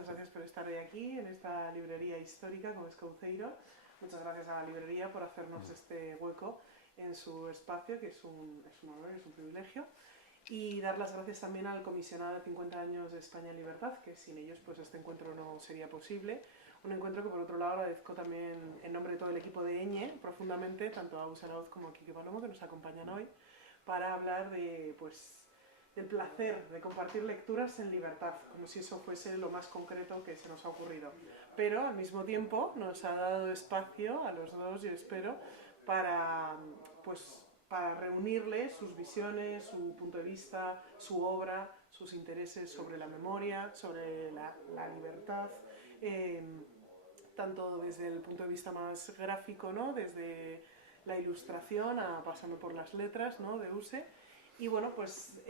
muchas gracias por estar hoy aquí, en esta librería histórica como es Couceiro. Muchas gracias a la librería por hacernos este hueco en su espacio, que es un honor, es un privilegio. Y dar las gracias también al comisionado de 50 años de España en Libertad, que sin ellos pues este encuentro no sería posible. Un encuentro que por otro lado agradezco también en nombre de todo el equipo de EÑE profundamente, tanto a Ausa Arauz como a Quique Palomo, que nos acompañan hoy, para hablar de, pues, del placer de compartir lecturas en libertad, como si eso fuese lo más concreto que se nos ha ocurrido. Pero al mismo tiempo nos ha dado espacio a los dos, yo espero, para, pues, para reunirles sus visiones, su punto de vista, su obra, sus intereses sobre la memoria, sobre la libertad, tanto desde el punto de vista más gráfico, ¿no? Desde la ilustración pasando por las letras, ¿no? De USE. Y bueno, pues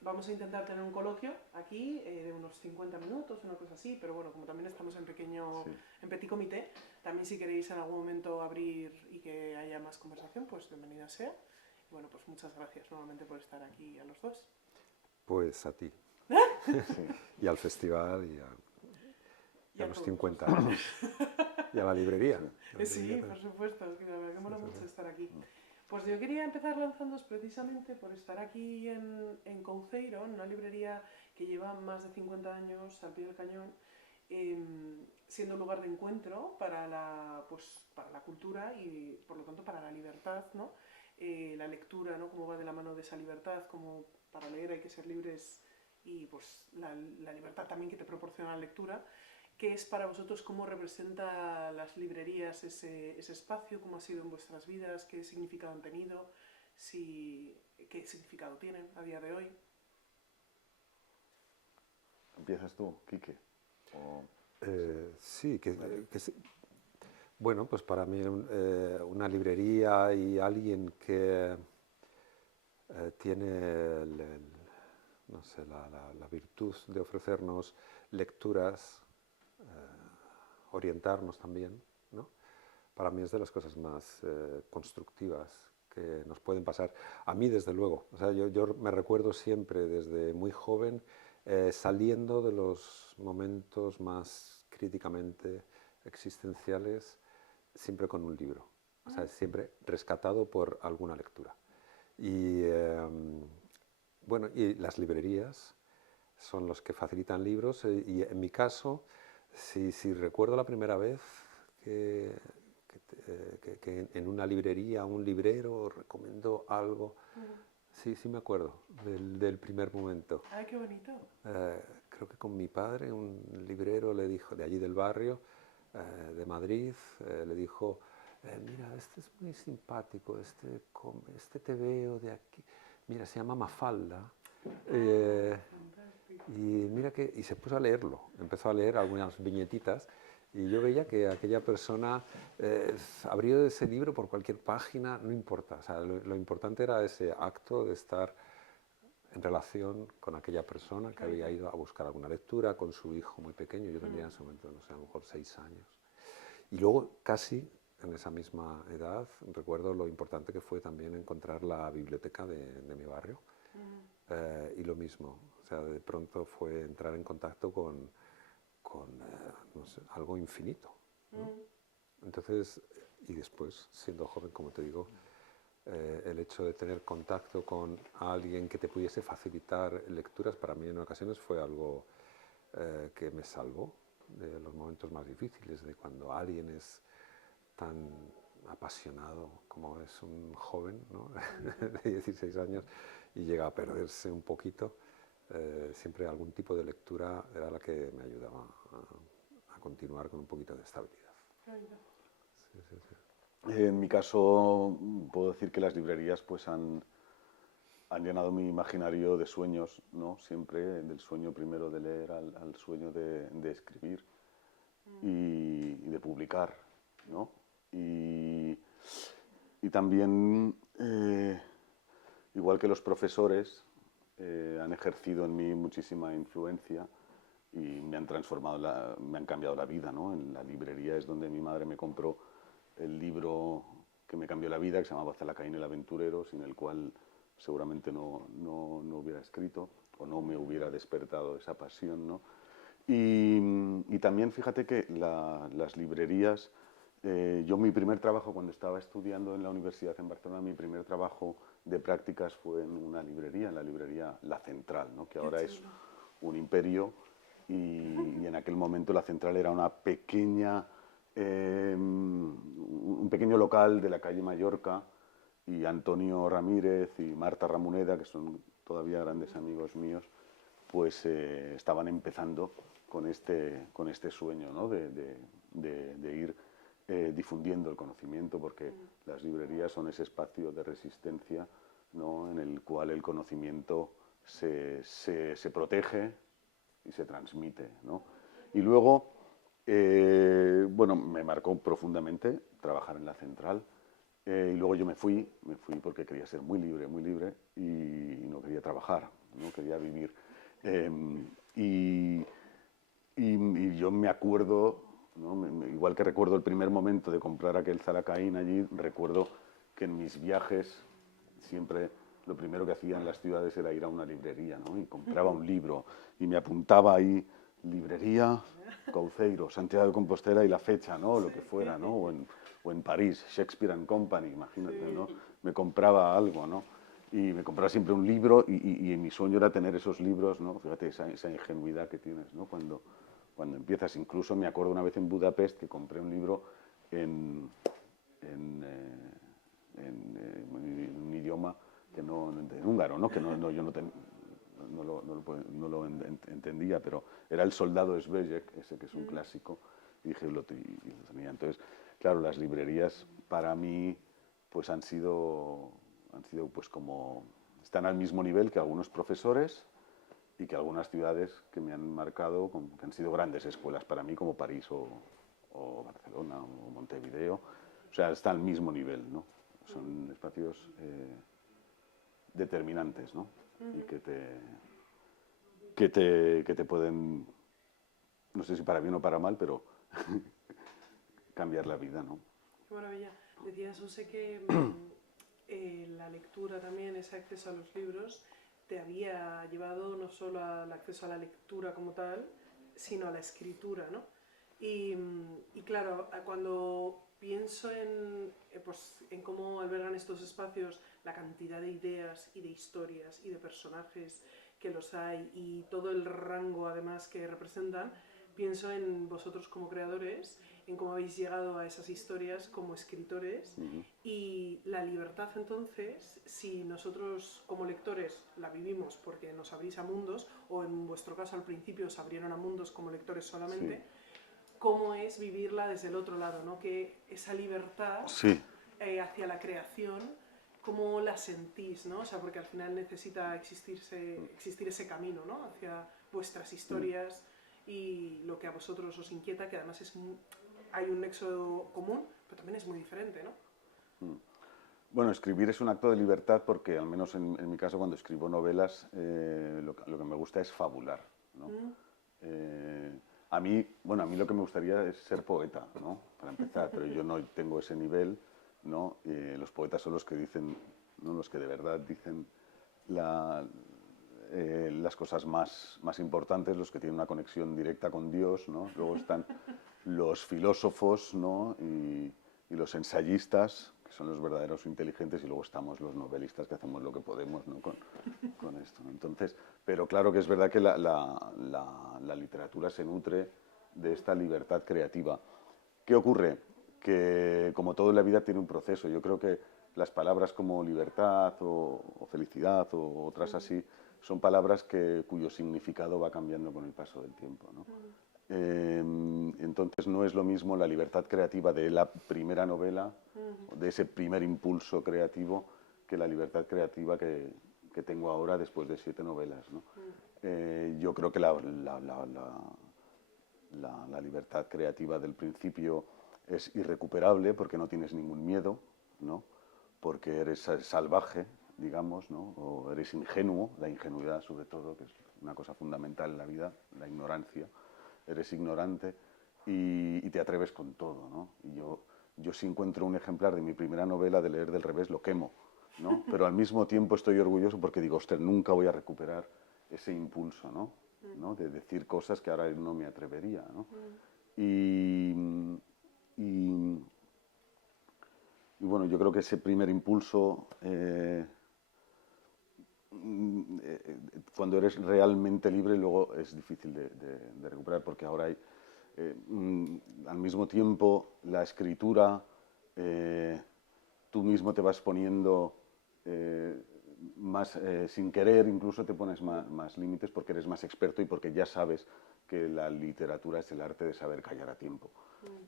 vamos a intentar tener un coloquio aquí de unos 50 minutos, una cosa así, pero bueno, como también estamos en en petit comité, también si queréis en algún momento abrir y que haya más conversación, pues bienvenida sea. Y bueno, pues muchas gracias nuevamente por estar aquí a los dos. Pues a ti. Y al festival y a los 50 años. Y a la librería. Sí, por supuesto, es que la verdad que mola mucho estar aquí. Pues yo quería empezar lanzándoos precisamente por estar aquí en Couceiro, en una librería que lleva más de 50 años al pie del cañón, siendo un lugar de encuentro para la cultura y por lo tanto para la libertad, ¿no? La lectura, ¿no? Cómo va de la mano de esa libertad, como para leer hay que ser libres y pues la libertad también que te proporciona la lectura. ¿Qué es para vosotros, cómo representa las librerías ese espacio, cómo ha sido en vuestras vidas, qué significado han tenido, qué significado tienen a día de hoy? ¿Empiezas tú, Quique? O... Sí, sí. Bueno, pues para mí una librería y alguien que tiene no sé, la virtud de ofrecernos lecturas, orientarnos también, ¿no? Para mí es de las cosas más constructivas que nos pueden pasar. A mí, desde luego. O sea, yo me recuerdo siempre, desde muy joven, saliendo de los momentos más críticamente existenciales, siempre con un libro. O sea, siempre rescatado por alguna lectura. Y bueno, y las librerías son los que facilitan libros. Y en mi caso, si recuerdo la primera vez que en una librería un librero recomendó algo, sí me acuerdo del primer momento. ¡Ay, qué bonito! Creo que con mi padre, un librero le dijo, de allí del barrio, de Madrid, le dijo, mira, este es muy simpático, este te veo de aquí, mira, se llama Mafalda. Y mira y se puso a leerlo, empezó a leer algunas viñetitas y yo veía que aquella persona abrió ese libro por cualquier página, no importa, o sea, lo importante era ese acto de estar en relación con aquella persona que había ido a buscar alguna lectura con su hijo muy pequeño, yo tendría en ese momento, no sé, a lo mejor 6 años. Y luego, casi en esa misma edad, recuerdo lo importante que fue también encontrar la biblioteca de mi barrio. Y lo mismo, o sea, de pronto fue entrar en contacto con no sé, algo infinito, ¿no? Entonces, y después, siendo joven, como te digo, el hecho de tener contacto con alguien que te pudiese facilitar lecturas, para mí en ocasiones fue algo que me salvó de los momentos más difíciles, de cuando alguien es tan apasionado como es un joven, ¿no? de 16 años y llega a perderse un poquito. Siempre algún tipo de lectura era la que me ayudaba a continuar con un poquito de estabilidad. Sí, sí, sí. En mi caso, puedo decir que las librerías pues han llenado mi imaginario de sueños, ¿no? Siempre del sueño primero de leer al sueño de escribir y de publicar, ¿no? Y también, igual que los profesores, han ejercido en mí muchísima influencia y me han transformado, me han cambiado la vida, ¿no? En la librería es donde mi madre me compró el libro que me cambió la vida, que se llamaba Zalacaín el aventurero, sin el cual seguramente no hubiera escrito o no me hubiera despertado esa pasión, ¿no? Y también fíjate que las librerías, yo mi primer trabajo cuando estaba estudiando en la universidad en Barcelona, mi primer trabajo de prácticas fue en una librería, en la librería La Central, ¿no? Que ahora es un imperio y en aquel momento La Central era una pequeña, un pequeño local de la calle Mallorca y Antonio Ramírez y Marta Ramoneda, que son todavía grandes amigos míos, pues estaban empezando con este sueño, ¿no? de ir difundiendo el conocimiento, porque las librerías son ese espacio de resistencia, ¿no? En el cual el conocimiento se protege y se transmite, ¿no? Y luego, bueno, me marcó profundamente trabajar en la central. Y luego yo me fui porque quería ser muy libre y no quería trabajar, no quería vivir. Y, y yo me acuerdo, ¿no? Igual que recuerdo el primer momento de comprar aquel Zalacaín allí, recuerdo que en mis viajes siempre lo primero que hacía en las ciudades era ir a una librería, ¿no? Y compraba un libro y me apuntaba ahí, librería, Couceiro, Santiago de Compostela y la fecha, ¿no? O lo que fuera, ¿no? O en París, Shakespeare and Company, imagínate, ¿no? Me compraba algo, ¿no? Y me compraba siempre un libro y mi sueño era tener esos libros, ¿no? Fíjate esa ingenuidad que tienes, ¿no? Cuando empiezas. Incluso me acuerdo una vez en Budapest que compré un libro en un idioma que en húngaro, ¿no? Que yo no lo entendía, pero era El soldado Zvezek, ese que es un clásico, y dije, lo tenía. Entonces, claro, las librerías para mí pues han sido pues como, están al mismo nivel que algunos profesores y que algunas ciudades que me han marcado, que han sido grandes escuelas para mí, como París o Barcelona o Montevideo. O sea, está al mismo nivel, ¿no? Son espacios determinantes, ¿no? Y que te pueden, no sé si para bien o para mal, pero cambiar la vida, ¿no? Qué maravilla. Decías, José, que la lectura también, ese acceso a los libros, te había llevado no solo al acceso a la lectura como tal, sino a la escritura, ¿no? Y claro, cuando pienso pues, en cómo albergan estos espacios la cantidad de ideas y de historias y de personajes que los hay y todo el rango además que representan, pienso en vosotros como creadores, en cómo habéis llegado a esas historias como escritores y la libertad entonces, si nosotros como lectores la vivimos porque nos abrís a mundos, o en vuestro caso al principio os abrieron a mundos como lectores solamente, sí, cómo es vivirla desde el otro lado, ¿no? Que esa libertad sí. Hacia la creación, ¿cómo la sentís, ¿no? O sea, porque al final necesita existir ese camino, ¿no? Hacia vuestras historias y lo que a vosotros os inquieta, que además hay un nexo común, pero también es muy diferente, ¿no? Bueno, escribir es un acto de libertad porque, al menos en mi caso, cuando escribo novelas, lo que me gusta es fabular, ¿no? A mí lo que me gustaría es ser poeta, ¿no? Para empezar, pero yo no tengo ese nivel, ¿no? Los poetas son los que dicen, ¿no? Los que de verdad dicen las cosas más importantes, los que tienen una conexión directa con Dios, ¿no? Luego están los filósofos, ¿no? y los ensayistas, que son los verdaderos inteligentes, y luego estamos los novelistas que hacemos lo que podemos, ¿no? con esto, ¿no? Entonces, pero claro que es verdad que la literatura se nutre de esta libertad creativa. ¿Qué ocurre? Que como todo en la vida tiene un proceso. Yo creo que las palabras como libertad o felicidad o otras así son palabras cuyo significado va cambiando con el paso del tiempo, ¿no? Entonces no es lo mismo la libertad creativa de la primera novela, de ese primer impulso creativo, que la libertad creativa que tengo ahora después de 7 novelas, ¿no? Yo creo que la libertad creativa del principio es irrecuperable porque no tienes ningún miedo, ¿no? Porque eres salvaje, digamos, ¿no? O eres ingenuo, la ingenuidad sobre todo, que es una cosa fundamental en la vida, la ignorancia. Eres ignorante y te atreves con todo, ¿no? Y yo si encuentro un ejemplar de mi primera novela de Leer del revés, lo quemo, ¿no? Pero al mismo tiempo estoy orgulloso porque digo, ostras, nunca voy a recuperar ese impulso, ¿no? ¿no? De decir cosas que ahora no me atrevería, ¿no? Y, y, y bueno, yo creo que ese primer impulso, cuando eres realmente libre, luego es difícil de recuperar, porque ahora hay, al mismo tiempo, la escritura, tú mismo te vas poniendo más, sin querer, incluso te pones más límites porque eres más experto y porque ya sabes que la literatura es el arte de saber callar a tiempo.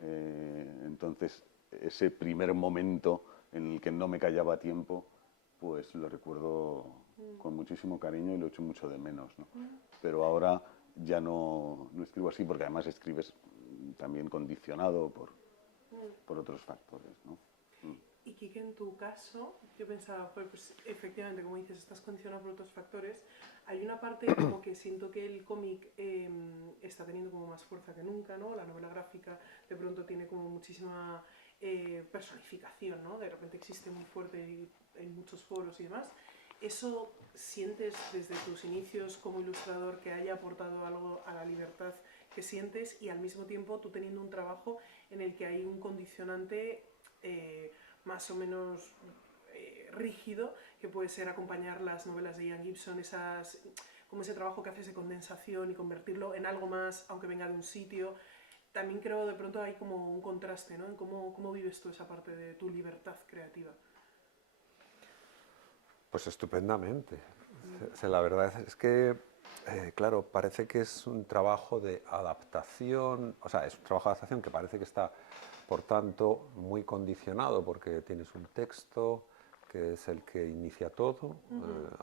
Entonces, ese primer momento en el que no me callaba a tiempo, pues lo recuerdo con muchísimo cariño y lo echo mucho de menos, ¿no? Pero ahora ya no escribo así, porque además escribes también condicionado por otros factores, ¿no? Y Quique, en tu caso, yo pensaba, joder, pues efectivamente, como dices, estás condicionado por otros factores. Hay una parte como que siento que el cómic está teniendo como más fuerza que nunca, ¿no? La novela gráfica de pronto tiene como muchísima personificación, ¿no? De repente existe muy fuerte en muchos foros y demás. ¿Eso sientes desde tus inicios como ilustrador que haya aportado algo a la libertad que sientes y al mismo tiempo tú teniendo un trabajo en el que hay un condicionante más o menos rígido, que puede ser acompañar las novelas de Ian Gibson, como ese trabajo que haces de condensación y convertirlo en algo más, aunque venga de un sitio? También creo de pronto hay como un contraste, ¿no? En cómo vives tú esa parte de tu libertad creativa. Pues estupendamente. La verdad es que, claro, parece que es un trabajo de adaptación, o sea, es un trabajo de adaptación que parece que está, por tanto, muy condicionado porque tienes un texto que es el que inicia todo,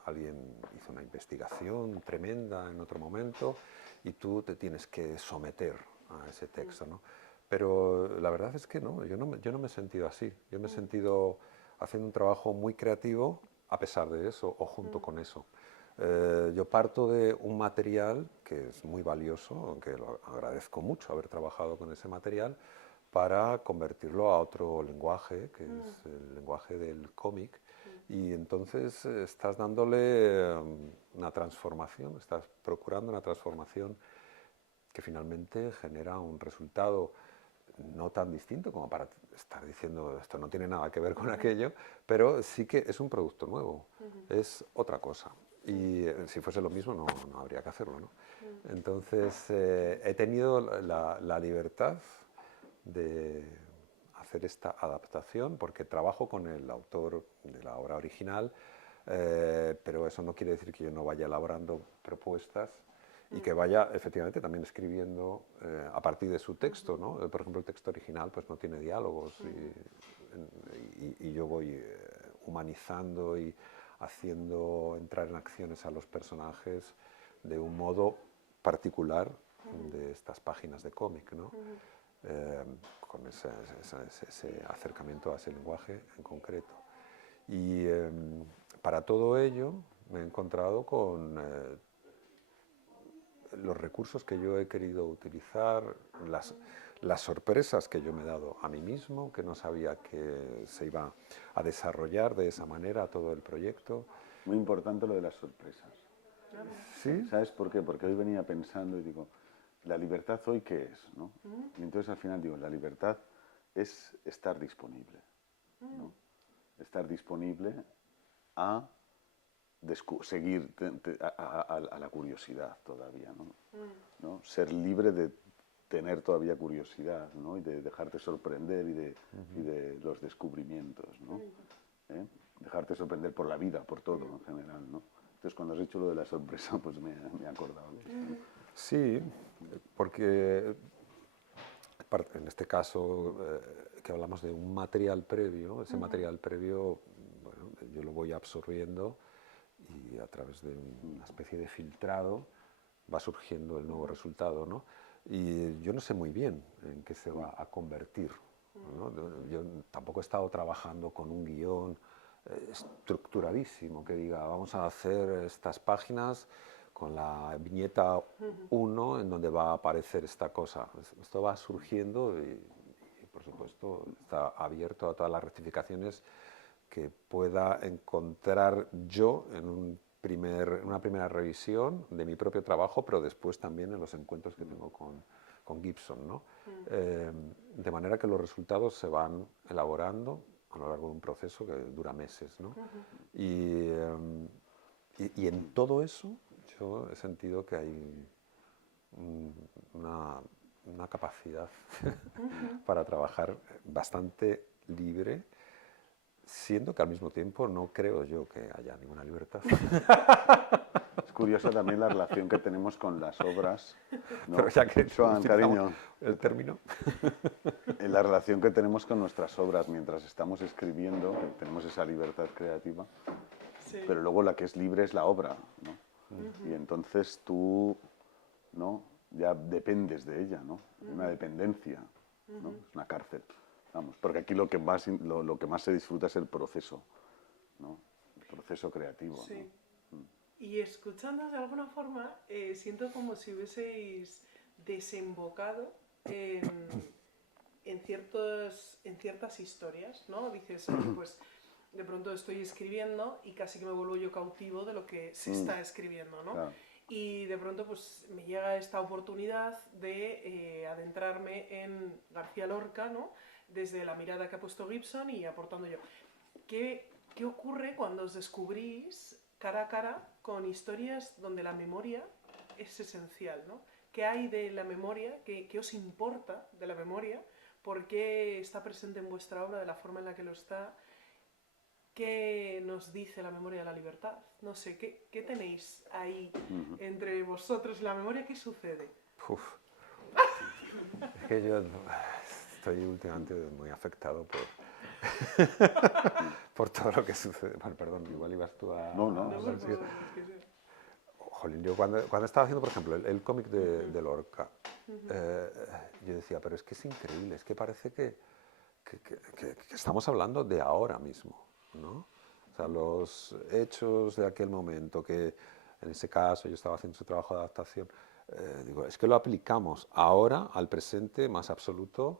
alguien hizo una investigación tremenda en otro momento y tú te tienes que someter a ese texto, ¿no? Pero la verdad es que no, yo no me he sentido así, yo me he sentido haciendo un trabajo muy creativo a pesar de eso o junto con eso. Yo parto de un material que es muy valioso, aunque lo agradezco mucho haber trabajado con ese material, para convertirlo a otro lenguaje, que es el lenguaje del cómic, y entonces estás dándole una transformación, estás procurando una transformación que finalmente genera un resultado no tan distinto como para estar diciendo esto no tiene nada que ver con aquello, pero sí que es un producto nuevo, es otra cosa. Y si fuese lo mismo no habría que hacerlo, ¿no? Entonces he tenido la libertad de hacer esta adaptación porque trabajo con el autor de la obra original, pero eso no quiere decir que yo no vaya elaborando propuestas y que vaya efectivamente también escribiendo a partir de su texto, ¿no? Por ejemplo, el texto original pues no tiene diálogos y yo voy humanizando y haciendo entrar en acciones a los personajes de un modo particular de estas páginas de cómic, ¿no? Con ese acercamiento a ese lenguaje en concreto. Y para todo ello me he encontrado con los recursos que yo he querido utilizar, las sorpresas que yo me he dado a mí mismo, que no sabía que se iba a desarrollar de esa manera todo el proyecto. Muy importante lo de las sorpresas. ¿Sí? ¿Sabes por qué? Porque hoy venía pensando y digo, ¿la libertad hoy qué es? ¿No? Y entonces al final digo, la libertad es estar disponible, ¿no? Estar disponible a seguir a la curiosidad todavía, ¿no? ¿No? Ser libre de tener todavía curiosidad, ¿no? Y de dejarte sorprender y de los descubrimientos, ¿no? Dejarte sorprender por la vida, por todo en general, ¿no? Entonces cuando has dicho lo de la sorpresa, pues me he acordado de esto, ¿no? Sí, porque en este caso que hablamos de un material previo, ese material previo, bueno, yo lo voy absorbiendo y a través de una especie de filtrado va surgiendo el nuevo resultado, ¿no? Y yo no sé muy bien en qué se va a convertir, ¿no? Yo tampoco he estado trabajando con un guión estructuradísimo que diga vamos a hacer estas páginas con la viñeta 1 en donde va a aparecer esta cosa. Esto va surgiendo y por supuesto está abierto a todas las rectificaciones que pueda encontrar yo en un una primera revisión de mi propio trabajo, pero después también en los encuentros que tengo con Gibson, ¿no? De manera que los resultados se van elaborando a lo largo de un proceso que dura meses, ¿no? Y en todo eso yo he sentido que hay una capacidad para trabajar bastante libre, siendo que al mismo tiempo no creo yo que haya ninguna libertad. Es curioso también la relación que tenemos con las obras, ¿no? Pero ya que Joan, cariño, el término. la relación que tenemos con nuestras obras mientras estamos escribiendo, tenemos esa libertad creativa, Sí. pero luego la que es libre es la obra, ¿no? Y entonces tú, ¿no? Ya dependes de ella, ¿no? Una dependencia, ¿no? Es una cárcel, vamos, porque aquí lo que más se disfruta es el proceso, ¿no? El proceso creativo, Sí. ¿no? Y escuchando de alguna forma, siento como si hubieseis desembocado en ciertas historias, ¿no? Dices, "Oye, pues de pronto estoy escribiendo y casi que me vuelvo yo cautivo de lo que se está escribiendo, ¿no? Claro. Y de pronto pues me llega esta oportunidad de adentrarme en García Lorca, ¿no? Desde la mirada que ha puesto Gibson y aportando yo. ¿Qué ocurre cuando os descubrís cara a cara con historias donde la memoria es esencial, ¿no? ¿Qué hay de la memoria? ¿Qué os importa de la memoria? ¿Por qué está presente en vuestra obra de la forma en la que lo está? ¿Qué nos dice la memoria de la libertad? No sé, ¿qué tenéis ahí entre vosotros y la memoria? ¿Qué sucede? Uf. Es que yo estoy últimamente muy afectado por todo lo que sucede. Bueno, perdón, igual ibas tú a... No, no. No, por decir. favor, es que sí. Jolín, yo cuando estaba haciendo, por ejemplo, el cómic de Lorca, yo decía, pero es que es increíble, es que parece que estamos hablando de ahora mismo, ¿no? O sea, los hechos de aquel momento, que en ese caso yo estaba haciendo su trabajo de adaptación, digo, es que lo aplicamos ahora al presente más absoluto,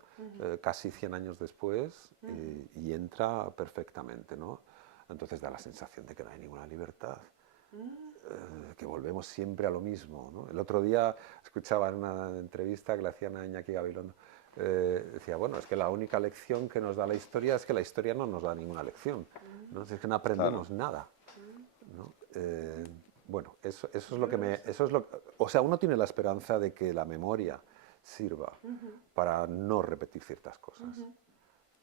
casi 100 años después, y entra perfectamente, ¿no? Entonces da la sensación de que no hay ninguna libertad. Que volvemos siempre a lo mismo, ¿no? El otro día escuchaba en una entrevista que le hacían a Iñaki Gabilondo, decía, bueno, es que la única lección que nos da la historia es que la historia no nos da ninguna lección, ¿no? Es que no aprendemos nada, ¿no? Bueno, eso es lo que o sea, uno tiene la esperanza de que la memoria sirva para no repetir ciertas cosas.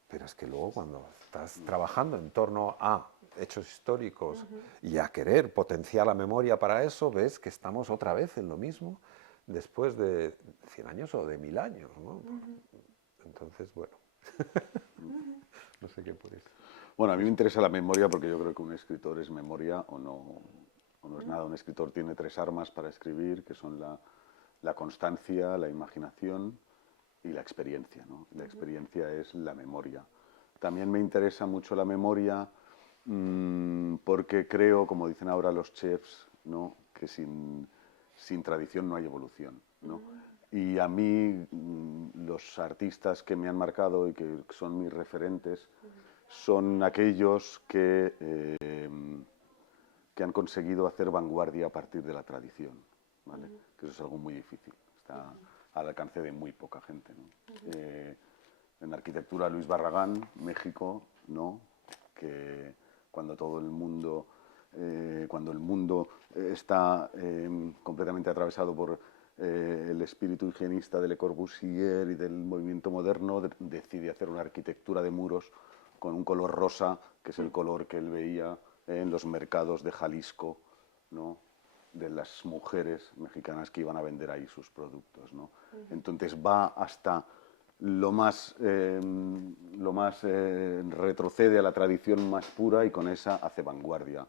Pero es que luego cuando estás trabajando en torno a hechos históricos y a querer potenciar la memoria para eso, ves que estamos otra vez en lo mismo después de 100 años o de 1000 años, ¿no? Entonces, bueno, no sé qué puede ser. Bueno, a mí me interesa la memoria porque yo creo que un escritor es memoria o no es nada. Un escritor tiene 3 armas para escribir, que son la constancia, la imaginación y la experiencia, ¿no? La experiencia es la memoria. También me interesa mucho la memoria porque creo, como dicen ahora los chefs, ¿no? Que sin tradición no hay evolución, ¿no? Y a mí los artistas que me han marcado y que son mis referentes son aquellos que han conseguido hacer vanguardia a partir de la tradición, ¿vale? Que eso es algo muy difícil, está al alcance de muy poca gente, ¿no? En arquitectura, Luis Barragán, México, ¿no? Que cuando todo el mundo, está completamente atravesado por el espíritu higienista de Le Corbusier y del movimiento moderno, decide hacer una arquitectura de muros con un color rosa, que es el color que él veía en los mercados de Jalisco, ¿no? De las mujeres mexicanas que iban a vender ahí sus productos, ¿no? Entonces va hasta lo más retrocede a la tradición más pura y con esa hace vanguardia.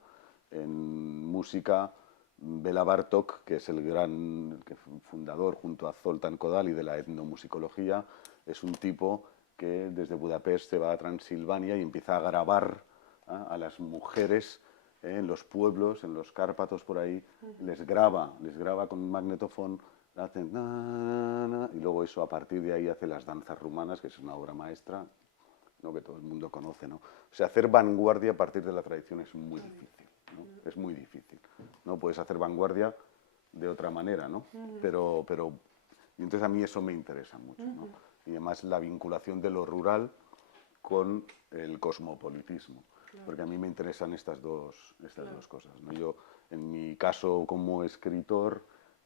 En música, Bela Bartók, que es el gran fundador junto a Zoltán Kodály de la etnomusicología, es un tipo que desde Budapest se va a Transilvania y empieza a grabar a las mujeres en los pueblos, en los Cárpatos por ahí, les graba con un magnetofón, hacen y luego eso a partir de ahí hace las danzas rumanas, que es una obra maestra, ¿no? Que todo el mundo conoce, ¿no? O sea, hacer vanguardia a partir de la tradición es muy difícil, ¿no? Es muy difícil. No puedes hacer vanguardia de otra manera, ¿no? Pero y entonces a mí eso me interesa mucho, ¿no? Y además la vinculación de lo rural con el cosmopolitismo, porque a mí me interesan estas dos cosas, ¿no? Yo, en mi caso como escritor,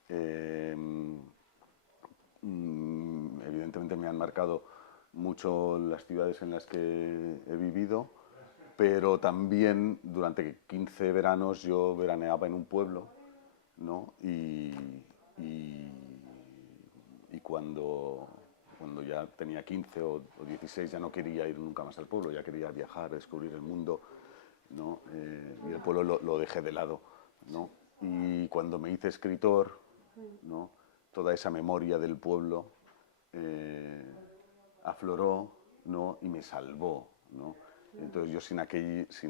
evidentemente me han marcado mucho las ciudades en las que he vivido, pero también durante 15 veranos yo veraneaba en un pueblo, ¿no? Y cuando ya tenía 15 o 16 ya no quería ir nunca más al pueblo, ya quería viajar, descubrir el mundo, ¿no? Y el pueblo lo dejé de lado, ¿no? Y cuando me hice escritor, ¿no? Toda esa memoria del pueblo afloró, ¿no? Y me salvó, ¿no? Entonces yo sin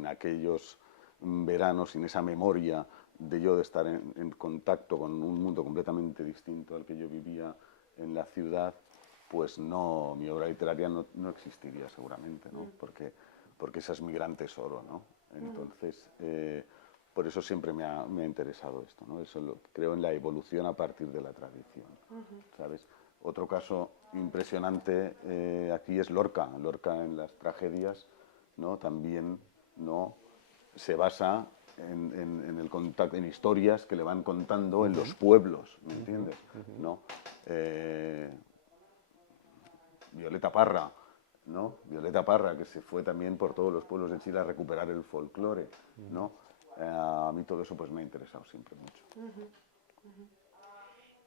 aquellos veranos, sin esa memoria de yo de estar en contacto con un mundo completamente distinto al que yo vivía en la ciudad, pues no, mi obra literaria no existiría seguramente, ¿no? Porque ese es mi gran tesoro, ¿no? Entonces, por eso siempre me ha interesado esto, ¿no? Creo en la evolución a partir de la tradición, ¿sabes? Otro caso impresionante aquí es Lorca. Lorca en las tragedias, ¿no? También, ¿no? Se basa en el contacto, en historias que le van contando en los pueblos, ¿me entiendes? ¿No? Violeta Parra, ¿no? Violeta Parra, que se fue también por todos los pueblos de Chile a recuperar el folclore, ¿no? A mí todo eso pues me ha interesado siempre mucho.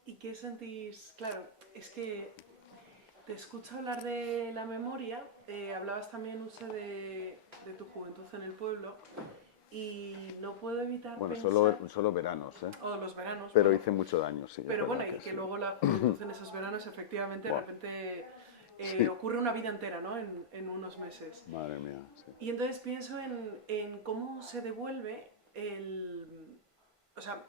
¿Y qué sentís? Claro, es que te escucho hablar de la memoria, hablabas también, Use, de tu juventud en el pueblo, y no puedo evitar Bueno, pensar... solo veranos, ¿eh? O los veranos. Pero bueno, hice mucho daño, sí. Pero bueno, y que sí. luego la juventud en esos veranos, efectivamente, de Buah. repente Sí. ocurre una vida entera, ¿no? En unos meses. Madre mía, sí. Y entonces pienso en cómo se devuelve o sea,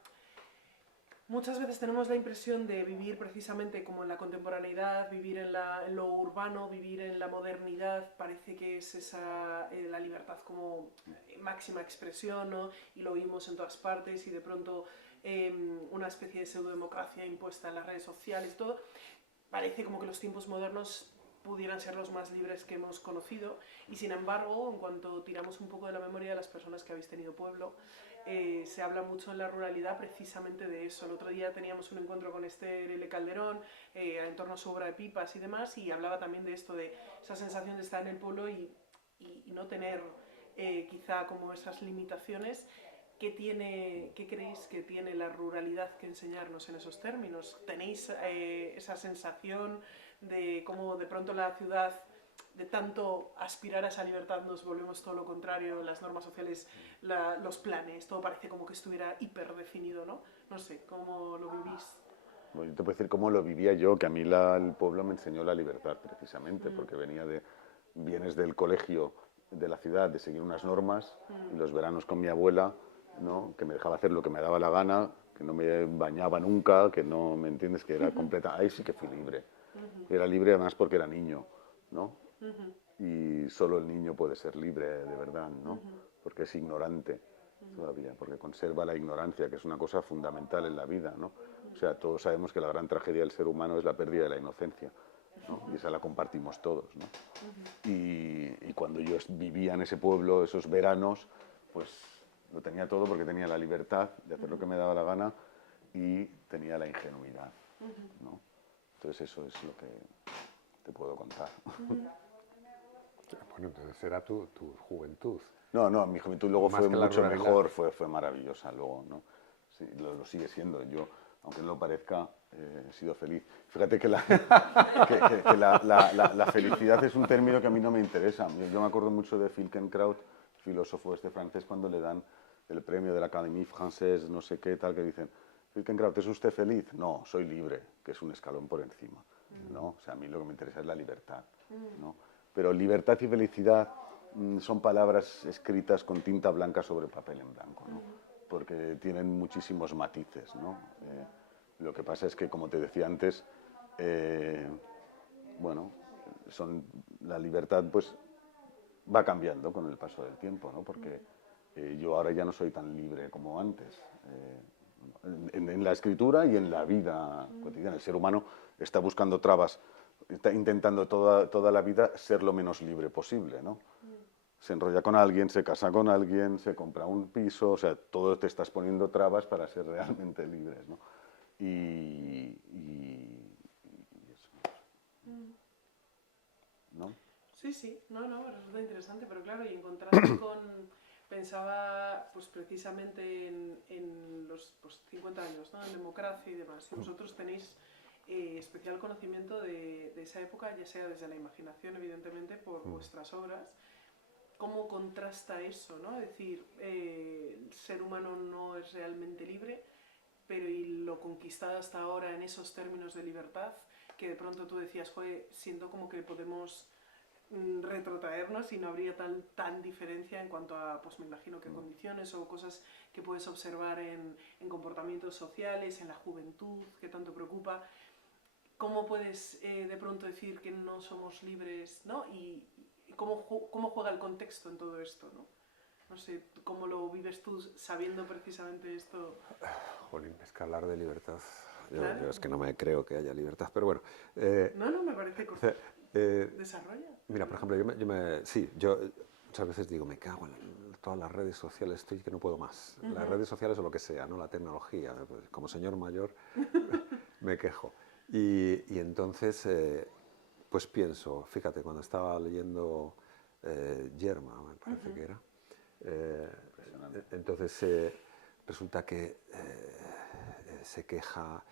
muchas veces tenemos la impresión de vivir precisamente como en la contemporaneidad, vivir en lo urbano, vivir en la modernidad, parece que es esa la libertad como máxima expresión, ¿no? Y lo vimos en todas partes y de pronto una especie de pseudodemocracia impuesta en las redes sociales, todo. Parece como que los tiempos modernos pudieran ser los más libres que hemos conocido y sin embargo, en cuanto tiramos un poco de la memoria de las personas que habéis tenido pueblo, se habla mucho en la ruralidad precisamente de eso. El otro día teníamos un encuentro con Esther L. Calderón en torno a su obra de pipas y demás, y hablaba también de esto, de esa sensación de estar en el pueblo y no tener quizá como esas limitaciones. ¿Qué creéis que tiene la ruralidad que enseñarnos en esos términos? ¿Tenéis esa sensación de cómo de pronto la ciudad, de tanto aspirar a esa libertad, nos volvemos todo lo contrario, las normas sociales, los planes, todo parece como que estuviera hiperdefinido, ¿no? No sé, ¿cómo lo vivís? Bueno, yo te puedo decir cómo lo vivía yo, que a mí el pueblo me enseñó la libertad precisamente, porque vienes del colegio de la ciudad de seguir unas normas y los veranos con mi abuela, ¿no? Que me dejaba hacer lo que me daba la gana, que no me bañaba nunca, que no, ¿me entiendes? Que era completa. Ahí sí que fui libre. Era libre además porque era niño, ¿no? Y solo el niño puede ser libre de verdad, ¿no? Porque es ignorante todavía, porque conserva la ignorancia, que es una cosa fundamental en la vida, ¿no? O sea, todos sabemos que la gran tragedia del ser humano es la pérdida de la inocencia, ¿no? Y esa la compartimos todos, ¿no? Y cuando yo vivía en ese pueblo, esos veranos, pues lo tenía todo porque tenía la libertad de hacer lo que me daba la gana y tenía la ingenuidad, ¿no? Entonces eso es lo que te puedo contar. Bueno, entonces era tu juventud. No, mi juventud luego Más fue que la mucho ruralidad. mejor, fue maravillosa luego, ¿no? Sí, lo sigue siendo. Yo, aunque no lo parezca, he sido feliz. Fíjate que la felicidad es un término que a mí no me interesa. Yo me acuerdo mucho de Finkielkraut, filósofo francés, cuando le dan el premio de la Académie Française, no sé qué, tal, que dicen, Finkielkraut, ¿es usted feliz? No, soy libre, que es un escalón por encima, ¿no? O sea, a mí lo que me interesa es la libertad, ¿no? Pero libertad y felicidad son palabras escritas con tinta blanca sobre papel en blanco, ¿no? Porque tienen muchísimos matices, ¿no? Lo que pasa es que, como te decía antes, bueno, la libertad pues va cambiando con el paso del tiempo, ¿no? Porque yo ahora ya no soy tan libre como antes. En la escritura y en la vida cotidiana. El ser humano está buscando trabas, está intentando toda la vida ser lo menos libre posible, ¿no? Se enrolla con alguien, se casa con alguien, se compra un piso, o sea, todo te estás poniendo trabas para ser realmente libres, ¿no? Y eso, ¿no? Sí, no, me resulta interesante, pero claro, y en contraste pensaba pues precisamente en los 50 años, ¿no? En democracia y demás, y vosotros tenéis especial conocimiento de esa época, ya sea desde la imaginación, evidentemente, por vuestras obras. ¿Cómo contrasta eso, ¿no? Es decir, el ser humano no es realmente libre, pero y lo conquistado hasta ahora en esos términos de libertad, que de pronto tú decías, joder, siento como que podemos retrotraernos y no habría tan diferencia en cuanto a, pues me imagino que condiciones o cosas que puedes observar en comportamientos sociales, en la juventud, que tanto preocupa. ¿Cómo puedes de pronto decir que no somos libres, ¿no? Y cómo juega el contexto en todo esto, ¿no? No sé, ¿cómo lo vives tú sabiendo precisamente esto? Jolín, es que hablar de libertad, Claro. yo es que no me creo que haya libertad, pero bueno. No, me parece correcto. Desarrolla. Mira, por ejemplo, sí, yo muchas veces digo, me cago en todas las redes sociales, estoy que no puedo más. Las redes sociales o lo que sea, ¿no? La tecnología, pues, como señor mayor me quejo. Y entonces, pues pienso, fíjate, cuando estaba leyendo Yerma, me parece que era, entonces resulta que se queja,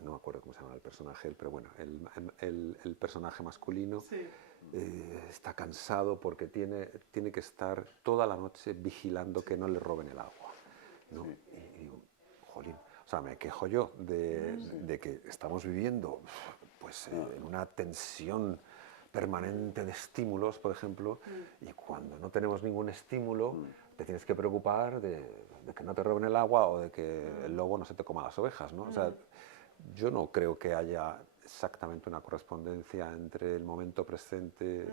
no me acuerdo cómo se llama el personaje, pero bueno, el personaje masculino Sí. está cansado porque tiene que estar toda la noche vigilando que no le roben el agua, ¿no? Sí. Y digo, jolín, o sea, me quejo yo de que estamos viviendo pues, en una tensión permanente de estímulos, por ejemplo, y cuando no tenemos ningún estímulo, te tienes que preocupar de que no te roben el agua o de que el lobo no se te coma las ovejas, ¿no? O sea, yo no creo que haya exactamente una correspondencia entre el momento presente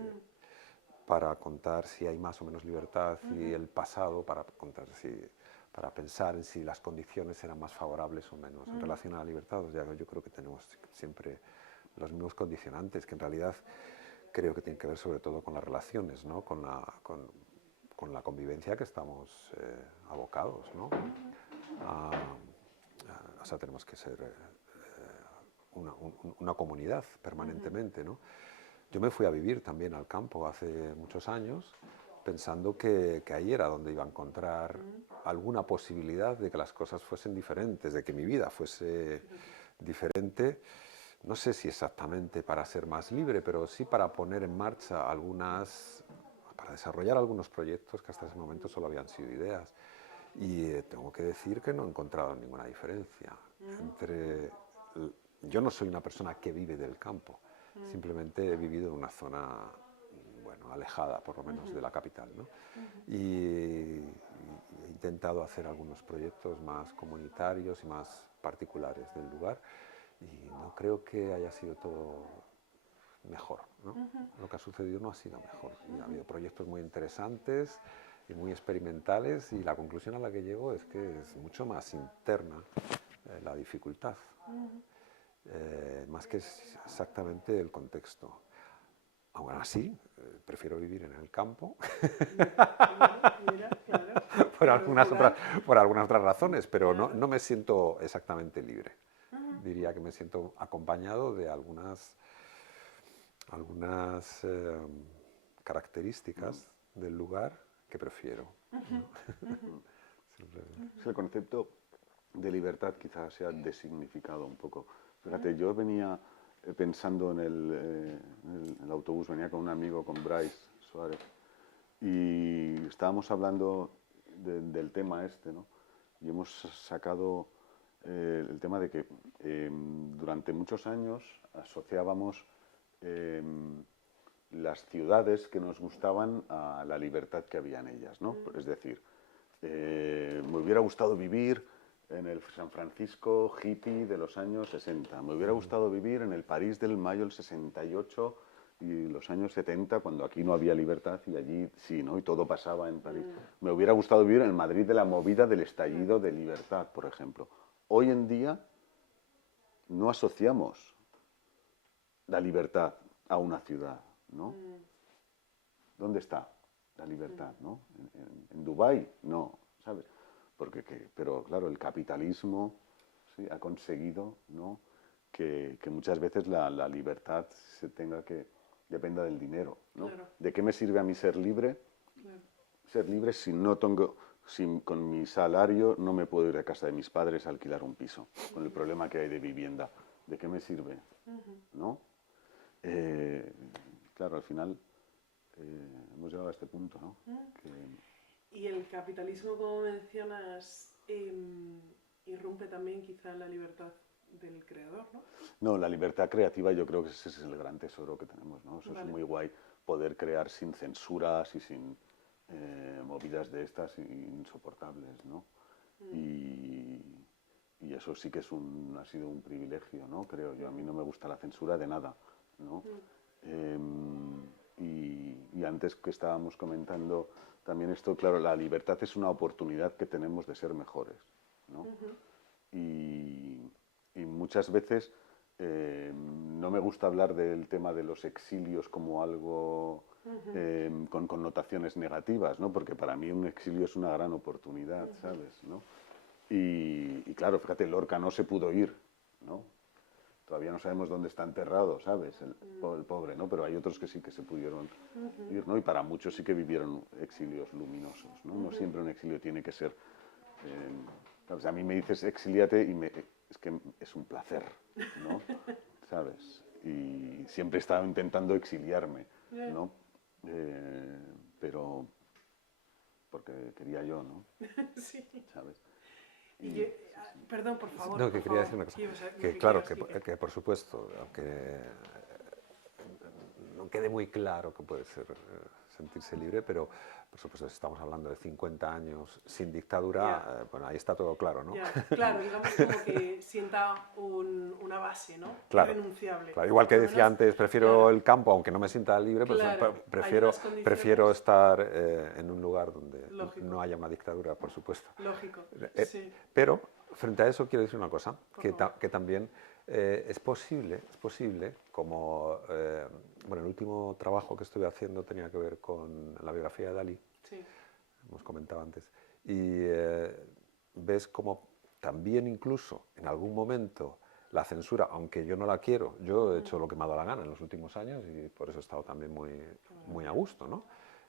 para contar si hay más o menos libertad y el pasado para contar para pensar en si las condiciones eran más favorables o menos en relación a la libertad. O sea, yo creo que tenemos siempre los mismos condicionantes, que en realidad creo que tienen que ver sobre todo con las relaciones, ¿no? con la convivencia que estamos abocados, ¿no? O sea, tenemos que ser una comunidad permanentemente, ¿no? Yo me fui a vivir también al campo hace muchos años, pensando que ahí era donde iba a encontrar alguna posibilidad de que las cosas fuesen diferentes, de que mi vida fuese diferente. No sé si exactamente para ser más libre, pero sí para poner en marcha para desarrollar algunos proyectos que hasta ese momento solo habían sido ideas. Y tengo que decir que no he encontrado ninguna diferencia entre... Yo no soy una persona que vive del campo, simplemente he vivido en una zona, bueno, alejada por lo menos de la capital, ¿no? Y he intentado hacer algunos proyectos más comunitarios y más particulares del lugar y no creo que haya sido todo mejor, ¿no? Lo que ha sucedido no ha sido mejor y ha habido proyectos muy interesantes y muy experimentales y la conclusión a la que llego es que es mucho más interna la dificultad, más que exactamente el contexto. Aún así, prefiero vivir en el campo Mira, claro. por algunas otras razones, pero no me siento exactamente libre. Diría que me siento acompañado de algunas características del lugar que prefiero. El concepto de libertad quizás se ha designificado un poco. Fíjate, yo venía pensando en el autobús, venía con un amigo, con Bryce Suárez, y estábamos hablando del tema este, ¿no? Y hemos sacado el tema de que durante muchos años asociábamos las ciudades que nos gustaban a la libertad que había en ellas, ¿no? Es decir, me hubiera gustado vivir en el San Francisco hippie de los años 60, me hubiera gustado vivir en el París del mayo del 68 y los años 70, cuando aquí no había libertad y allí sí, ¿no? Y todo pasaba en París. Me hubiera gustado vivir en el Madrid de la movida del estallido de libertad, por ejemplo. Hoy en día no asociamos la libertad a una ciudad, ¿no? ¿Dónde está la libertad, no? ¿En Dubái? No, ¿sabes? Pero claro, el capitalismo, ¿sí?, ha conseguido, ¿no?, que muchas veces la libertad dependa del dinero, ¿no? Claro. ¿De qué me sirve a mí ser libre? Claro. Ser libre si con mi salario no me puedo ir a casa de mis padres a alquilar un piso, con el problema que hay de vivienda. ¿De qué me sirve? ¿No? Claro, al final hemos llegado a este punto, ¿no? Y el capitalismo, como mencionas, irrumpe también quizá en la libertad del creador, ¿no? No, la libertad creativa yo creo que ese es el gran tesoro que tenemos, ¿no? Eso Vale. es muy guay, poder crear sin censuras y sin movidas de estas insoportables, ¿no? Y eso sí que ha sido un privilegio, ¿no? Creo yo. A mí no me gusta la censura de nada, ¿no? Y antes que estábamos comentando también esto, claro, la libertad es una oportunidad que tenemos de ser mejores, ¿no? Y muchas veces no me gusta hablar del tema de los exilios como algo con connotaciones negativas, ¿no? Porque para mí un exilio es una gran oportunidad, ¿sabes? ¿No? Y claro, fíjate, Lorca no se pudo ir, ¿no? Todavía no sabemos dónde está enterrado, ¿sabes? El pobre, ¿no? Pero hay otros que sí que se pudieron ir, ¿no? Y para muchos sí que vivieron exilios luminosos, ¿no? No siempre un exilio tiene que ser... ¿sabes? A mí me dices exiliate y es que es un placer, ¿no? ¿Sabes? Y siempre he estado intentando exiliarme, ¿no? Pero porque quería yo, ¿no? Sí. ¿Sabes? Perdón, por favor. No, que por quería favor. decir una cosa. ¿Qué ibas a- Que qué claro, querías explicar? que por supuesto, aunque no quede muy claro que puede ser sentirse libre, pero por supuesto, si estamos hablando de 50 años sin dictadura, bueno, ahí está todo claro, ¿no? Ya, claro, digamos como que sienta una base, ¿no? Claro, Irrenunciable. claro, igual que Por lo decía menos, antes, prefiero claro, el campo, aunque no me sienta libre, pues claro, hay prefiero, unas condiciones- prefiero estar en un lugar donde Lógico. no haya una dictadura, por supuesto. Lógico, Eh, sí. Pero frente a eso quiero decir una cosa, Por favor. que también es posible, como, bueno, el último trabajo que estuve haciendo tenía que ver con la biografía de Dalí, Sí. hemos comentado antes, y ves como también incluso en algún momento la censura, aunque yo no la quiero, yo he hecho lo que me ha dado la gana en los últimos años y por eso he estado también muy a gusto, ¿no?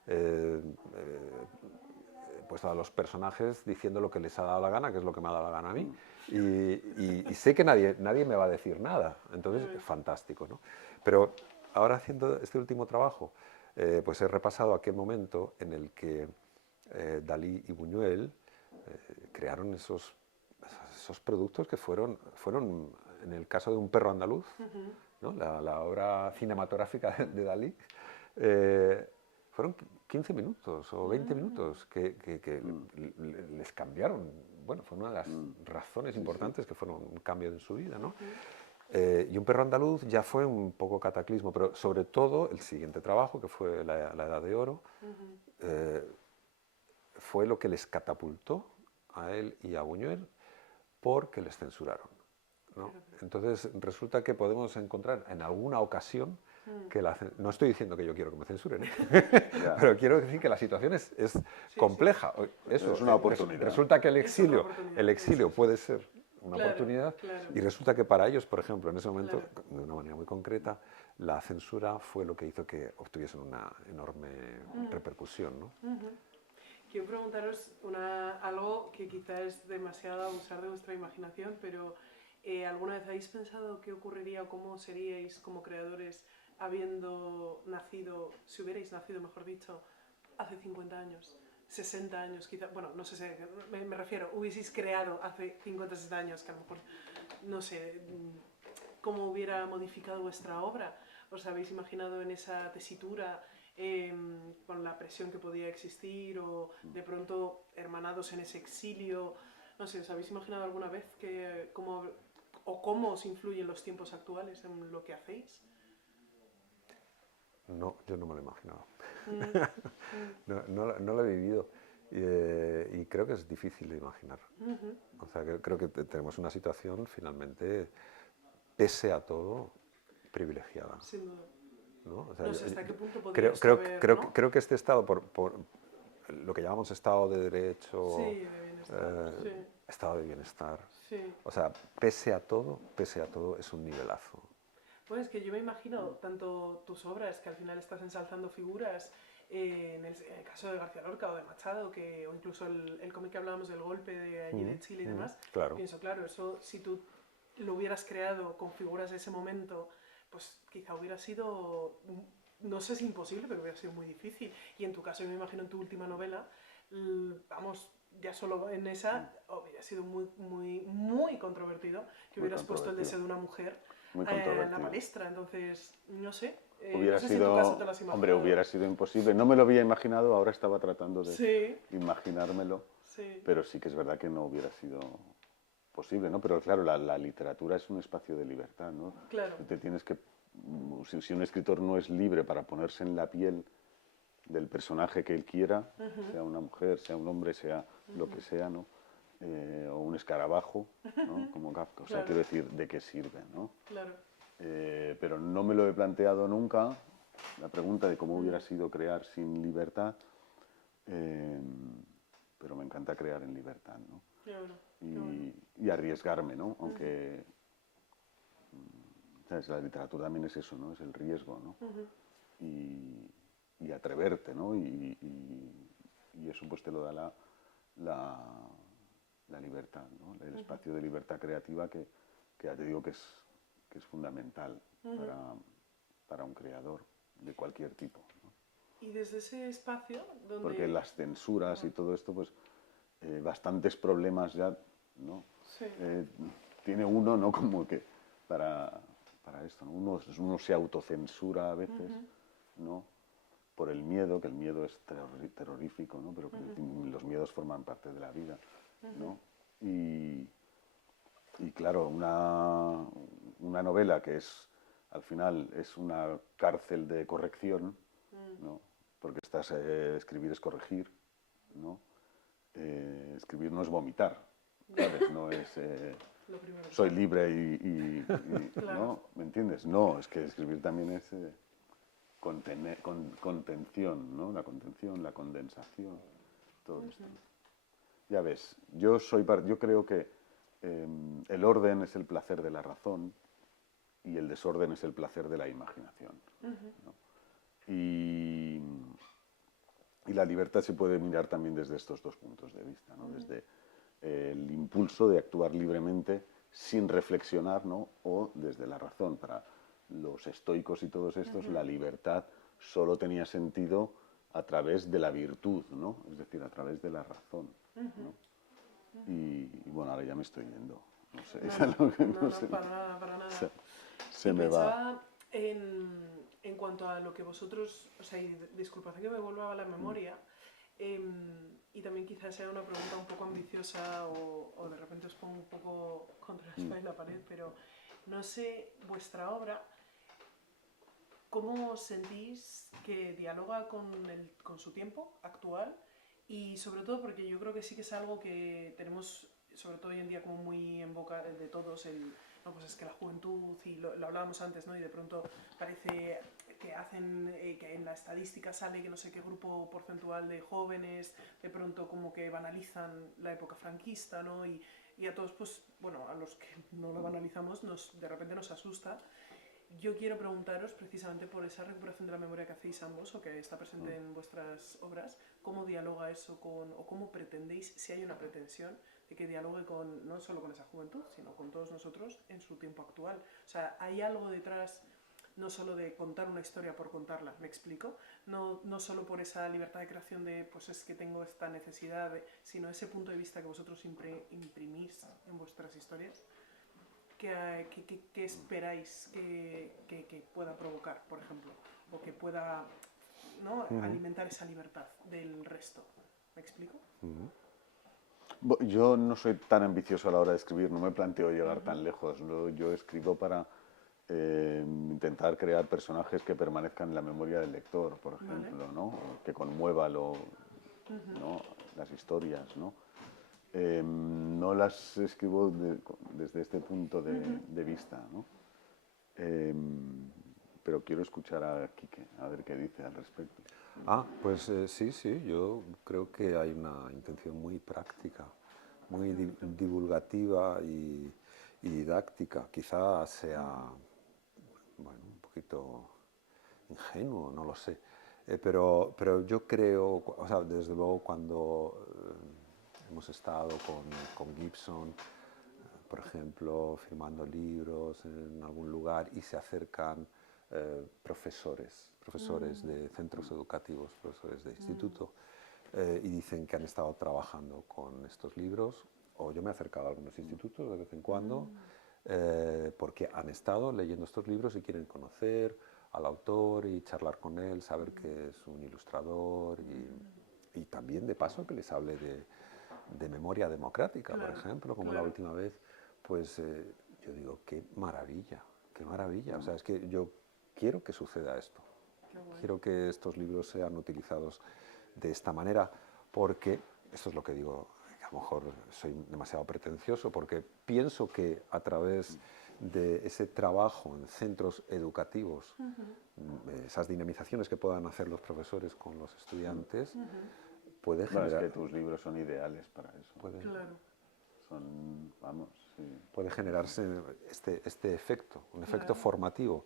He puesto a los personajes diciendo lo que les ha dado la gana, que es lo que me ha dado la gana a mí, y sé que nadie me va a decir nada, entonces es fantástico, ¿no? Pero ahora haciendo este último trabajo, pues he repasado aquel momento en el que Dalí y Buñuel crearon esos productos que fueron, en el caso de Un perro andaluz, ¿no? la obra cinematográfica de Dalí, fueron 15 minutos o 20 minutos que les cambiaron. Bueno, fue una de las razones importantes que fueron un cambio en su vida, ¿no? Y Un perro andaluz ya fue un poco cataclismo, pero sobre todo el siguiente trabajo, que fue La Edad de Oro, fue lo que les catapultó a él y a Buñuel porque les censuraron, ¿no? Entonces resulta que podemos encontrar en alguna ocasión que no estoy diciendo que yo quiero que me censuren, pero quiero decir que la situación es compleja. Eso, es una oportunidad. Resulta que el Es una exilio oportunidad, puede ser una Claro, oportunidad claro. y resulta que para ellos, por ejemplo, en ese momento, Claro. de una manera muy concreta, la censura fue lo que hizo que obtuviesen una enorme repercusión, ¿no? Quiero preguntaros algo que quizá es demasiado abusar de vuestra imaginación, pero ¿alguna vez habéis pensado qué ocurriría o cómo seríais como creadores habiendo nacido, si hubierais nacido, mejor dicho, hace 50 años, 60 años, quizá, bueno, no sé, me refiero, hubieseis creado hace 50, 60 años, que a lo mejor, no sé, cómo hubiera modificado vuestra obra? ¿Os habéis imaginado en esa tesitura? Con la presión que podía existir o de pronto hermanados en ese exilio, no sé, ¿os habéis imaginado alguna vez cómo os influyen los tiempos actuales en lo que hacéis? No, yo no me lo imaginaba. Mm, No lo he vivido y creo que es difícil de imaginar. ujú. O sea, creo que tenemos una situación finalmente, pese a todo, privilegiada, Sin duda. ¿no? O sea, No sé hasta qué punto podría esto creo, haber, creo, ¿no? creo que este estado, por lo que llamamos estado de Sí, derecho, de bienestar. Sí, estado de bienestar, sí. o sea, pese a todo, es un nivelazo. Pues es que yo me imagino tanto tus obras, que al final estás ensalzando figuras, en el caso de García Lorca o de Machado, o incluso el cómic que hablábamos del golpe de allí de Chile y demás, Claro. pienso, claro, eso si tú lo hubieras creado con figuras de ese momento, pues quizá hubiera sido, no sé si imposible, pero hubiera sido muy difícil. Y en tu caso, yo me imagino en tu última novela, vamos, ya solo en esa, hubiera sido muy, muy, muy controvertido que Muy hubieras puesto el controvertido. deseo de una mujer Muy en la controvertido. palestra. Entonces, no sé, no Hubiera sé si en tu caso sido, te lo has hombre, imaginado. hubiera sido imposible. No me lo había imaginado, ahora estaba tratando de Sí, imaginármelo, sí, pero sí que es verdad que no hubiera sido posible, ¿no? Pero claro, la literatura es un espacio de libertad, ¿no? claro. Te tienes que, si un escritor no es libre para ponerse en la piel del personaje que él quiera, sea una mujer, sea un hombre, sea lo que sea, ¿no? O un escarabajo, ¿no? Como Kafka. O sea, Claro. quiero decir, ¿de qué sirve, no? Claro. Pero no me lo he planteado nunca, la pregunta de cómo hubiera sido crear sin libertad, eh, pero me encanta crear en libertad, ¿no? Qué bueno, qué bueno. Y arriesgarme, ¿no? Aunque, ¿sabes? La literatura también es eso, ¿no? Es el riesgo, ¿no? Y atreverte, ¿no? Y eso pues te lo da la, la libertad, ¿no? El espacio de libertad creativa que ya te digo que es fundamental para un creador de cualquier tipo, ¿no? Y desde ese espacio Porque donde... las censuras y todo esto, pues bastantes problemas ya, ¿no? Sí, Tiene uno, ¿no? Como que para esto, ¿no? Uno se autocensura a veces, ¿no? Por el miedo, que el miedo es terrorífico, ¿no? Pero que los miedos forman parte de la vida, ¿no? Y claro, una novela que es, al final, es una cárcel de corrección, ¿no? Porque escribir es corregir, ¿no? Escribir no es vomitar, ¿sabes? No es lo primero. soy libre Claro. ¿no? ¿Me entiendes? No, es que escribir también es contención, ¿no? La contención, la condensación, todo esto. Ya ves, yo creo que el orden es el placer de la razón y el desorden es el placer de la imaginación, ¿no? Y la libertad se puede mirar también desde estos dos puntos de vista, ¿no? Desde el impulso de actuar libremente sin reflexionar, ¿no? O desde la razón. Para los estoicos y todos estos, la libertad solo tenía sentido a través de la virtud, ¿no? Es decir, a través de la razón, ¿no? Y bueno, ahora ya me estoy yendo. No sé, es algo que no sé. Para nada, para nada. Se Y me va. pensaba en cuanto a lo que vosotros, o sea, y disculpad que me vuelva a la memoria, y también quizás sea una pregunta un poco ambiciosa o de repente os pongo un poco contra la espalda y la pared, pero no sé, vuestra obra, ¿cómo sentís que dialoga con su tiempo actual? Y sobre todo porque yo creo que sí que es algo que tenemos, sobre todo hoy en día, como muy en boca de todos, no, pues es que la juventud, y lo hablábamos antes, ¿no? Y de pronto parece que hacen, que en la estadística sale que no sé qué grupo porcentual de jóvenes, de pronto como que banalizan la época franquista, ¿no? Y a todos, pues, bueno, a los que no lo banalizamos, de repente nos asusta. Yo quiero preguntaros precisamente por esa recuperación de la memoria que hacéis ambos o que está presente en vuestras obras, cómo dialoga eso o cómo pretendéis, si hay una pretensión de que dialogue no solo con esa juventud, sino con todos nosotros en su tiempo actual. O sea, hay algo detrás, no solo de contar una historia por contarla, ¿me explico? No solo por esa libertad de creación de, pues es que tengo esta necesidad, sino ese punto de vista que vosotros imprimís en vuestras historias. ¿Qué esperáis que pueda provocar, por ejemplo? O que pueda, ¿no? Alimentar esa libertad del resto. ¿Me explico? Yo no soy tan ambicioso a la hora de escribir, no me planteo llegar tan lejos. Yo escribo para intentar crear personajes que permanezcan en la memoria del lector, por ejemplo, ¿no? Que conmueva ¿no? Las historias, ¿no? No las escribo desde este punto de vista, ¿no? Pero quiero escuchar a Quique, a ver qué dice al respecto. Pues sí, yo creo que hay una intención muy práctica, muy divulgativa y didáctica. Quizá sea, bueno, un poquito ingenuo, no lo sé. Pero yo creo, o sea, desde luego cuando hemos estado con Gibson, por ejemplo, firmando libros en algún lugar y se acercan profesores de centros educativos, profesores de instituto, y dicen que han estado trabajando con estos libros, o yo me he acercado a algunos institutos de vez en cuando, porque han estado leyendo estos libros y quieren conocer al autor y charlar con él, saber que es un ilustrador y también de paso que les hable de memoria democrática, por ejemplo, como la última vez, pues yo digo, qué maravilla, qué maravilla. O sea, es que yo quiero que suceda esto. Quiero que estos libros sean utilizados de esta manera, porque, esto es lo que digo, que a lo mejor soy demasiado pretencioso, porque pienso que a través de ese trabajo en centros educativos, esas dinamizaciones que puedan hacer los profesores con los estudiantes, puede generar... Bueno, es que tus libros son ideales para eso. Claro. Son, vamos, sí. Puede generarse este efecto, un efecto formativo.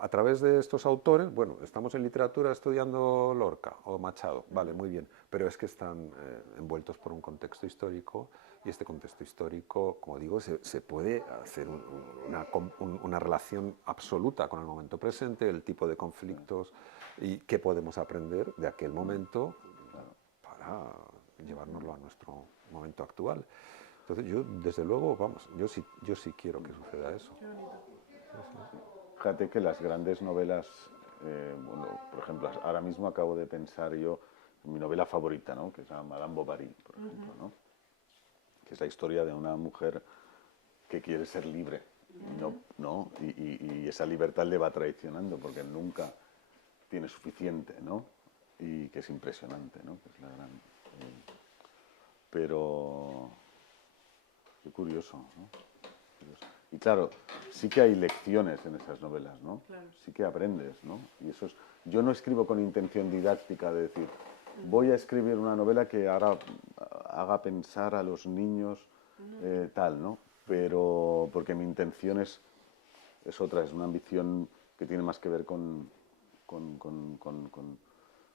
A través de estos autores, bueno, estamos en literatura estudiando Lorca o Machado, vale, muy bien, pero es que están envueltos por un contexto histórico y este contexto histórico, como digo, se puede hacer una relación absoluta con el momento presente, el tipo de conflictos y qué podemos aprender de aquel momento para llevárnoslo a nuestro momento actual. Entonces yo, desde luego, vamos, yo sí quiero que suceda eso. Fíjate que las grandes novelas, bueno, por ejemplo, ahora mismo acabo de pensar yo en mi novela favorita, ¿no? Que se llama Madame Bovary, por ejemplo, ¿no? Que es la historia de una mujer que quiere ser libre, ¿no? Y esa libertad le va traicionando porque nunca tiene suficiente, ¿no? Y que es impresionante, ¿no? Que es la gran... pero... Qué curioso, ¿no? Y claro, sí que hay lecciones en esas novelas, ¿no? Claro. Sí que aprendes, ¿no? Y eso es... Yo no escribo con intención didáctica de decir, voy a escribir una novela que ahora haga pensar a los niños tal, ¿no? Pero porque mi intención es otra, es una ambición que tiene más que ver con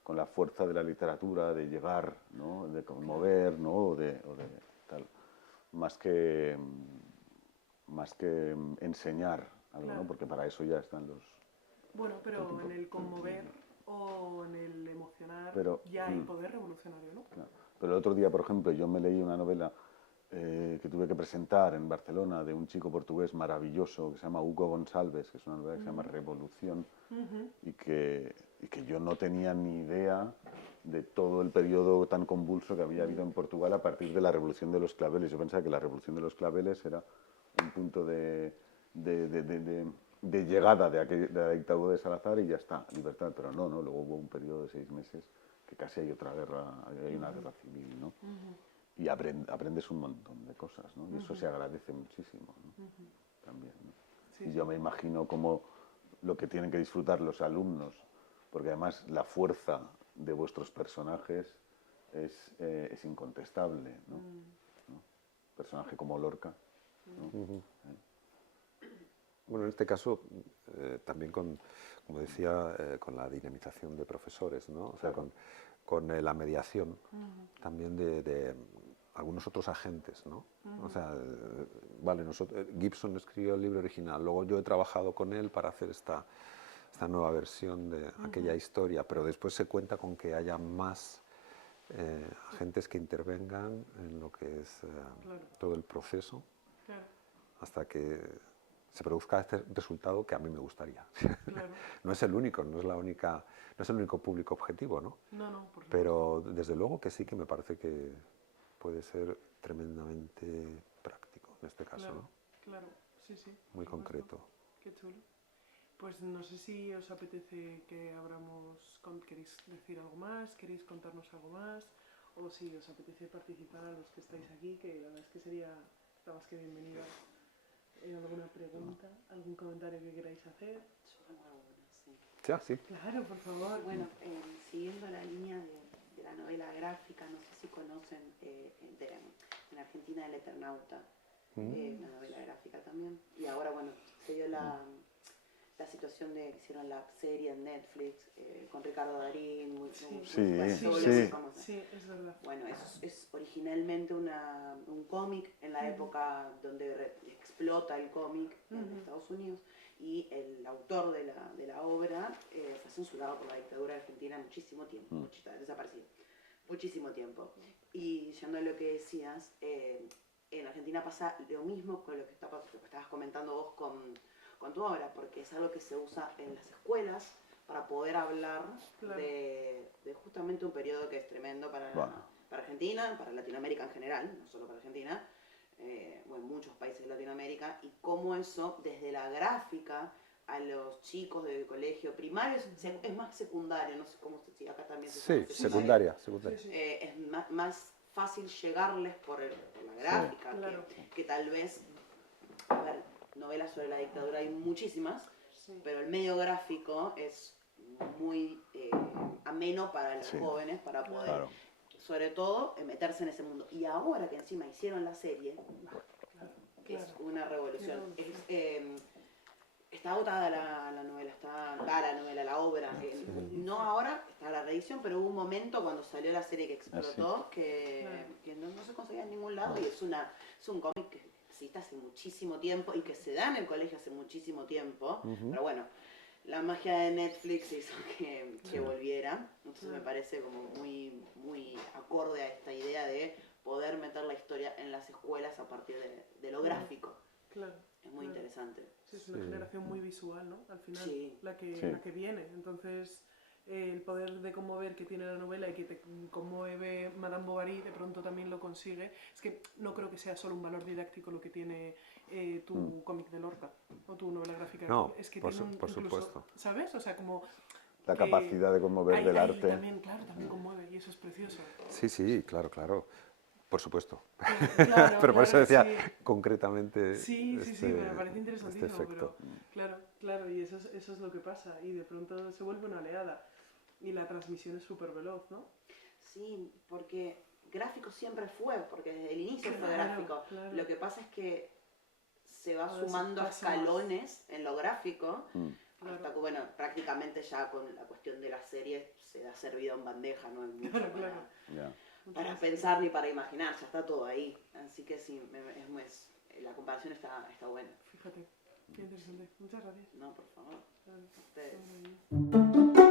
la fuerza de la literatura, de llegar, ¿no? De conmover, ¿no? O de tal. Más que enseñar algo, ¿no? Porque para eso ya están los... Bueno, pero en el conmover o en el emocionar ya hay poder revolucionario, ¿no? Claro. Pero el otro día, por ejemplo, yo me leí una novela que tuve que presentar en Barcelona de un chico portugués maravilloso que se llama Hugo Gonçalves, que es una novela que se llama Revolución, y que yo no tenía ni idea de todo el periodo tan convulso que había habido en Portugal a partir de la Revolución de los Claveles. Yo pensaba que la Revolución de los Claveles era un punto de llegada de la dictadura de Salazar y ya está, libertad, pero no, luego hubo un periodo de 6 meses que casi hay otra guerra, hay una guerra civil, ¿no? Y aprendes un montón de cosas, ¿no? Y eso se agradece muchísimo, ¿no? También, ¿no? Sí, y yo me imagino como lo que tienen que disfrutar los alumnos, porque además la fuerza de vuestros personajes es incontestable, ¿no? Personaje como Lorca, ¿no? Bueno, en este caso, también como decía, con la dinamización de profesores, ¿no? O sea, con la mediación también de algunos otros agentes, ¿no? O sea, vale, Gibson escribió el libro original, luego yo he trabajado con él para hacer esta nueva versión de aquella historia, pero después se cuenta con que haya más agentes que intervengan en lo que es todo el proceso, hasta que se produzca este resultado que a mí me gustaría. Claro. No es el único, no es el único público objetivo, ¿no? No, por supuesto. Pero desde luego que sí que me parece que puede ser tremendamente práctico en este caso, Claro, ¿no? claro, sí. Muy concreto. Qué chulo. Pues no sé si os apetece que abramos, queréis decir algo más, queréis contarnos algo más, o si os apetece participar a los que estáis aquí, que la verdad es que está más que bienvenida. ¿Alguna pregunta, algún comentario que queráis hacer? Yo tengo alguna, sí. Ya, sí. Claro, por favor. Bueno, siguiendo la línea de la novela gráfica, no sé si conocen en Argentina El Eternauta, una novela gráfica también. Y ahora, bueno, se dio la situación de que hicieron la serie en Netflix con Ricardo Darín, muy famosa. Sí, es verdad. Bueno, es originalmente un cómic en la época donde explota el cómic en Estados Unidos, y el autor de la obra fue censurado por la dictadura argentina muchísimo tiempo, está desaparecido, muchísimo tiempo. Y yendo a lo que decías, en Argentina pasa lo mismo con lo que estabas comentando vos con tu obra, porque es algo que se usa en las escuelas para poder hablar de justamente un periodo que es tremendo para Argentina, para Latinoamérica en general, no solo para Argentina, o en muchos países de Latinoamérica, y cómo eso, desde la gráfica a los chicos del colegio primario, es más secundario, no sé cómo si acá también se llama secundaria. Es más fácil llegarles por la gráfica, que tal vez, a ver, novelas sobre la dictadura hay muchísimas, pero el medio gráfico es muy ameno para los jóvenes, para poder, sobre todo, meterse en ese mundo. Y ahora que encima hicieron la serie, es una revolución. Está agotada la novela, la obra. No ahora, está la reedición, pero hubo un momento cuando salió la serie que explotó, que no se conseguía en ningún lado, y es un cómic que existe hace muchísimo tiempo y que se da en el colegio hace muchísimo tiempo, pero bueno, la magia de Netflix hizo que volviera, entonces me parece como muy acorde a esta idea de poder meter la historia en las escuelas a partir de lo gráfico. Claro. Es muy interesante. Sí, es una generación muy visual, ¿no? Al final, la que viene. Entonces, el poder de conmover que tiene la novela y que te conmueve Madame Bovary, de pronto también lo consigue. Es que no creo que sea solo un valor didáctico lo que tiene tu cómic de Lorca o tu novela gráfica. No, es que por tiene supuesto. Incluso, ¿sabes? O sea, como... La capacidad de conmover del arte. También conmueve, y eso es precioso. Sí, claro. Por supuesto. Claro, pero por eso decía concretamente. Sí, me parece interesantísimo. Este efecto. Pero, claro, y eso es lo que pasa. Y de pronto se vuelve una oleada. Y la transmisión es súper veloz, ¿no? Sí, porque gráfico siempre fue, porque desde el inicio fue gráfico. Claro. Lo que pasa es que se va sumando escalones en lo gráfico. Hasta que, bueno, prácticamente ya con la cuestión de la serie se ha servido en bandeja, no hay mucho para pensar ni para imaginar, ya está todo ahí. Así que sí, la comparación está buena. Fíjate, qué interesante. Muchas gracias. No, por favor. A ustedes.